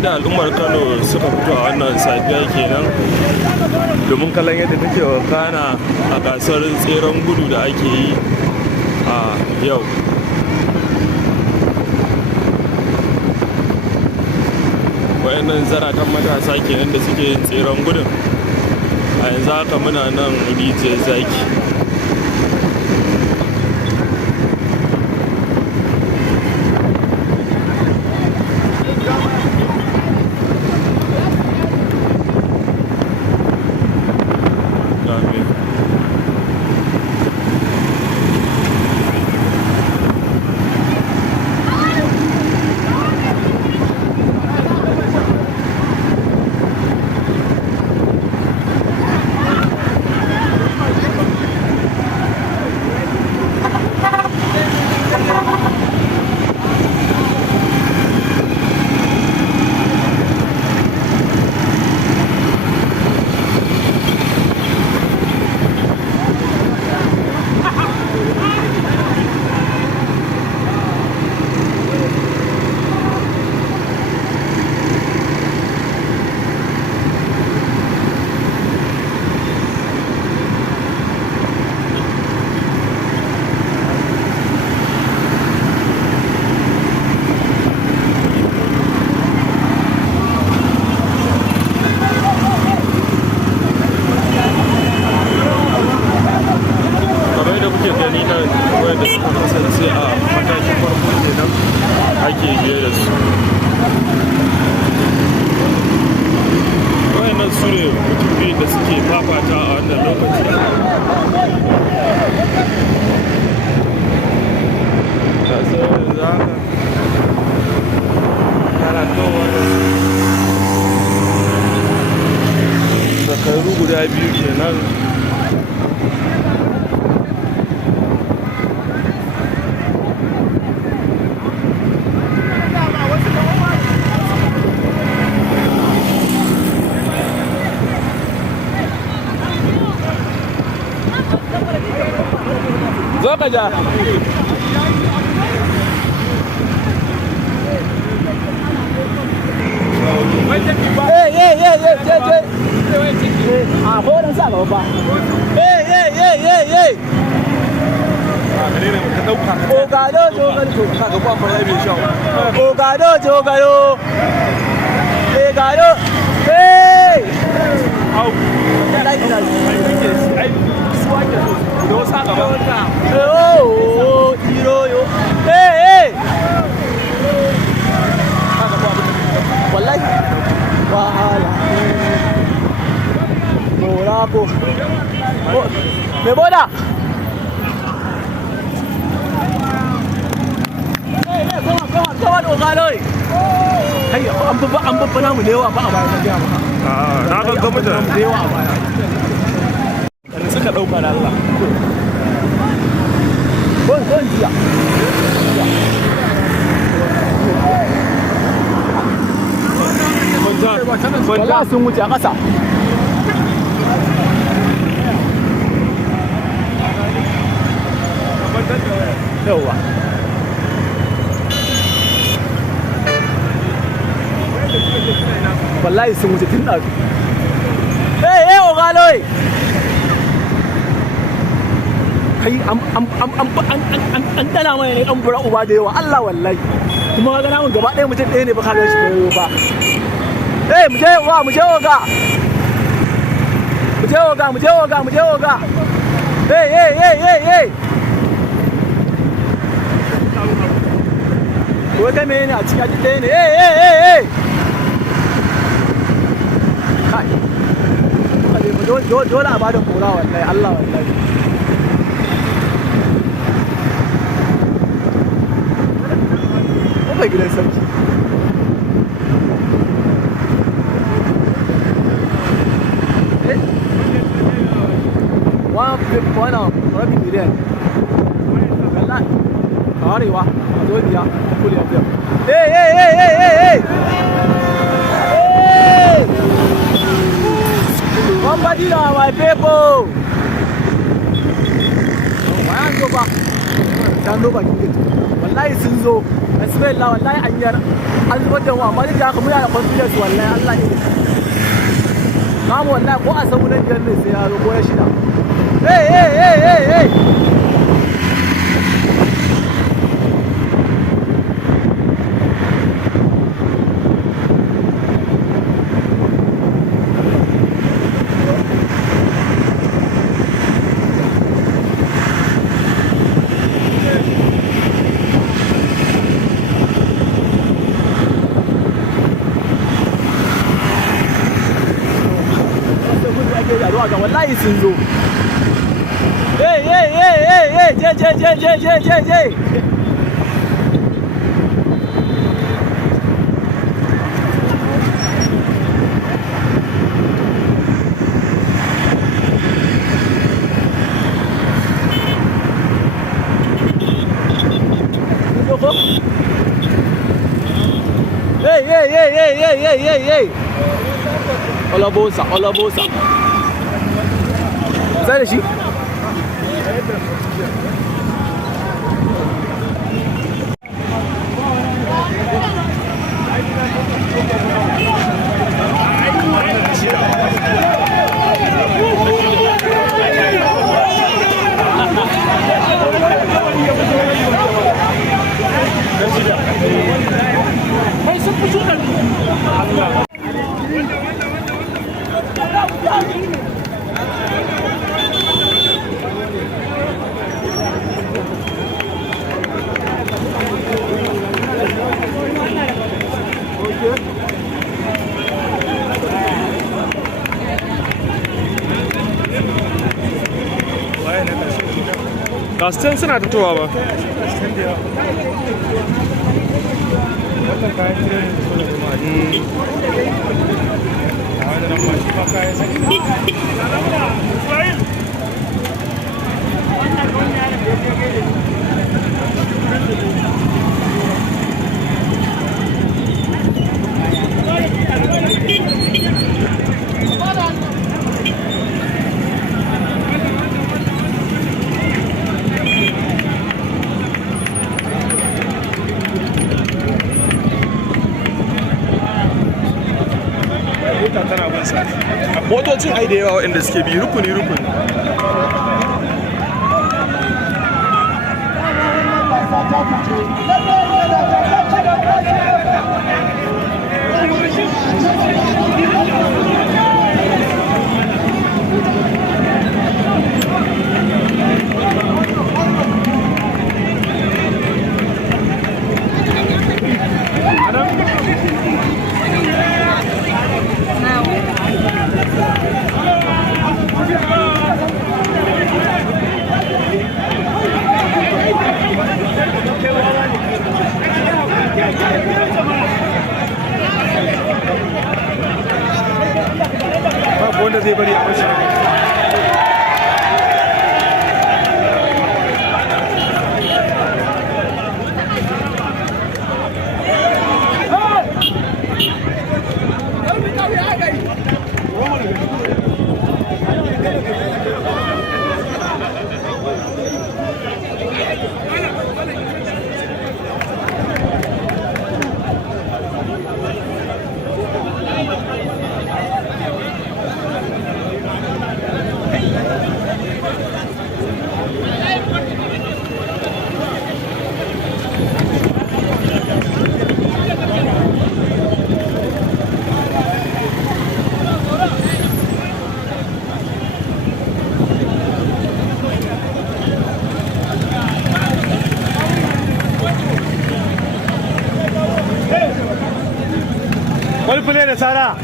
yadda al'ummar Kano suka fito a wannan safiya kenan domin kallon yadda take wakana a gasar tseren gudu da ake yi a yau. Wayannan zaratan matasa kenan da suke yin tseren gudun a yanzu haka muna nan rijiyar zaki. Zakaru guda biyu kenan. Zo ka ja. A horon sa gaba ba. Ogado jogalo. Ka ga ba mai bai shawo. Ogado jogalo. Gado. Au. Ai suwa ke so. Do sa gaba. Oh, tiro yo. Wallahi. Wahala. Morako. Me boda. Come on, Ogaloi. Hey, an babba namu da yawa ba a baya na gaya maka. Na ga mutane da yawa a baya. Da suka dauka da Allah. Bon jiya. Wallahi sun wuce a ƙasa. Yawwa. Wallahi sun wuce tun ɗazu. Ogaloi! Kai an dana mai ne an bura uba da yawa Allah wallahi. Kuma ga namun gaba ɗaya mutum ɗaya ne ba kare shi ba. Mu je oga. Mu je oga. Wai kai mene a cikin ɗaya ne? Kai. Dole a bada kora wallahi Allah wallahi. Kuma gidan sarki. Wannan rabin miliyan. Wallahi. Arewa, a zo biya, a kuliya biya. Somebody now, my people. Wayan zo ba. Dan zo ba kin. Wallahi sun zo. Bismillah wallahi an yar an zubar da mu amma duk da haka muna da confidence wallahi Allah ne. Namu wallahi ko a samu na biyar ne sai ya zo ko na shida. Hey. Wallahi sun zo. Hey, je. Hey. Olabosa. Sai da shi? Gaston suna fitowa ba. Motocin ai da yawa waɗanda suke bi rukuni. Babu wanda zai bari a bashi. Wani fule da Sara.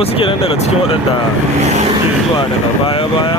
Wasu kenan daga cikin waɗanda zuwa daga baya-baya